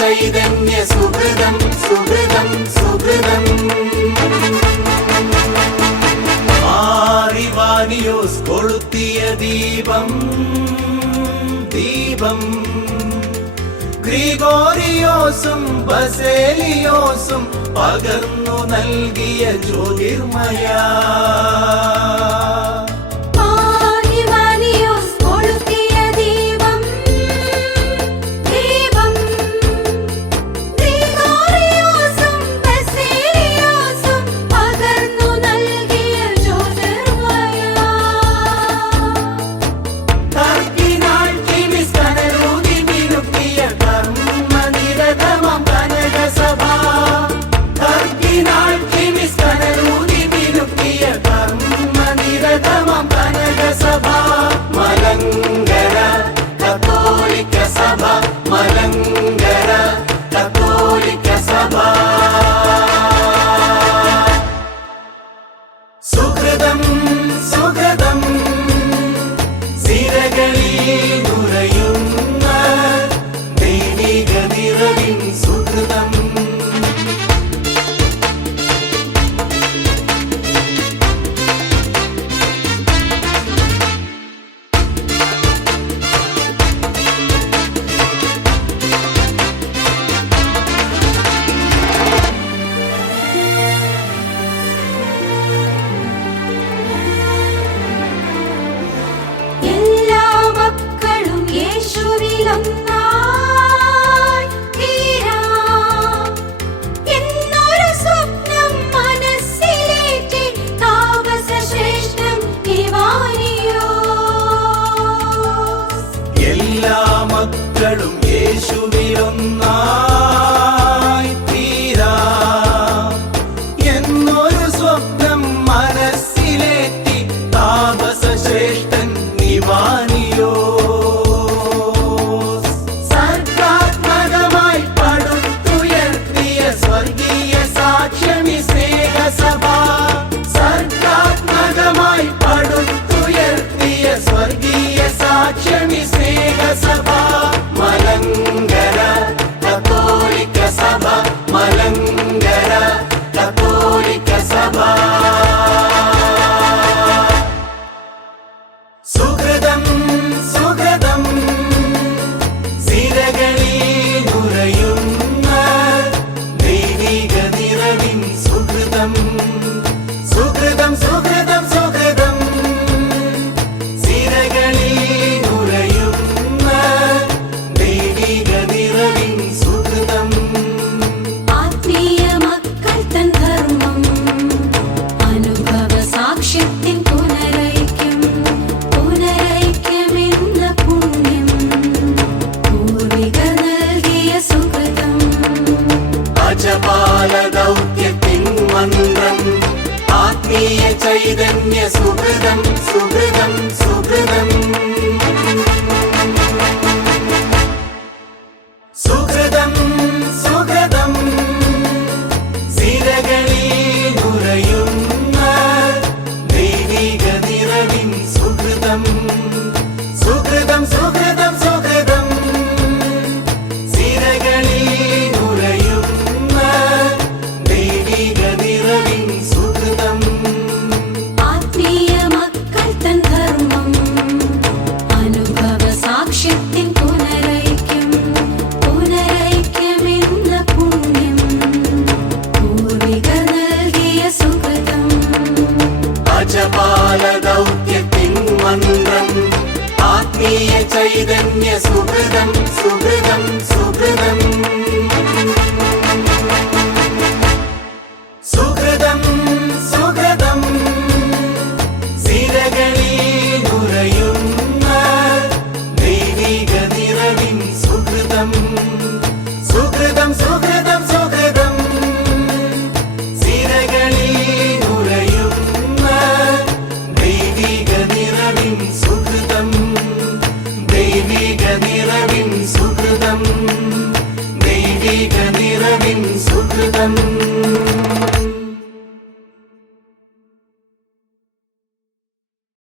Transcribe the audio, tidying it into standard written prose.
ചൈതന്യ സുഹൃതം സുഹൃതം സുഹൃതം മാറിവാനിയോസ് കൊളുത്തിയ ദീപം ദീപം ഗ്രിഗോറിയോസും ബസേലിയോസും പകർന്നു നൽകിയ ജ്യോതിർമയ സുഹൃതം സുഹൃതം സിരകളിൽ നുരയുന്ന ദൈവിക നിറവിൻ സുഹൃതം മക്കളും യേശുവിലൊന്നായി തീരാം എന്നൊരു സ്വപ്നം മനസ്സിലേറ്റി താപസ ശ്രേഷ്ഠൻ നിവാനിയോസ് സർഗാത്മകമായി പടുത്തുയർത്തിയ സ്വർഗീയ സാക്ഷ്യമി സ്നേഹസഭ സർഗാത്മകമായി പടുത്തുയർത്തിയ സ്വർഗീയ സാക്ഷ്യമി സ്നേഹസഭ മലങ്കര കത്തോലിക്ക സഭ മലങ്കര കത്തോലിക്ക സഭ സുഹൃതം സുഹൃതം സിരകളിൽ നുരയുന്ന ദൈവിക നിറവിൻ സുഹൃതം സുഹൃതം സുഹൃതം സുഹൃതം സിരകളിൽ നുരയുന്ന ദൈവിക നിറവിൻ സുഹൃതം ആത്മീയ മക്കൾ തൻ ധർമ്മം അനുഭവ സാക്ഷ്യത്തിൻ പുനരൈക്യം പുനരൈക്യമെന്ന പുണ്യം പൂർവികർ നൽകിയ സുഹൃതം അജപാല ദൗത്യത്തിൻ മന്ത്രം ആത്മീയ ചൈതന്യ സുഹൃതം സുഹൃതം സുഹൃതം സുഹൃതം സുഹൃതം സിരകളിൽ നുരയുന്ന ദൈവിക നിറവിൻ സുഹൃതം സുഹൃതം സുഹൃതം സുഹൃതം സിരകളിൽ നുരയുന്ന ദൈവിക നിറവിൻ സുഹൃതം ആത്മീയ മക്കൾ തൻ ധർമ്മം നിറവിൻ സുഹൃതം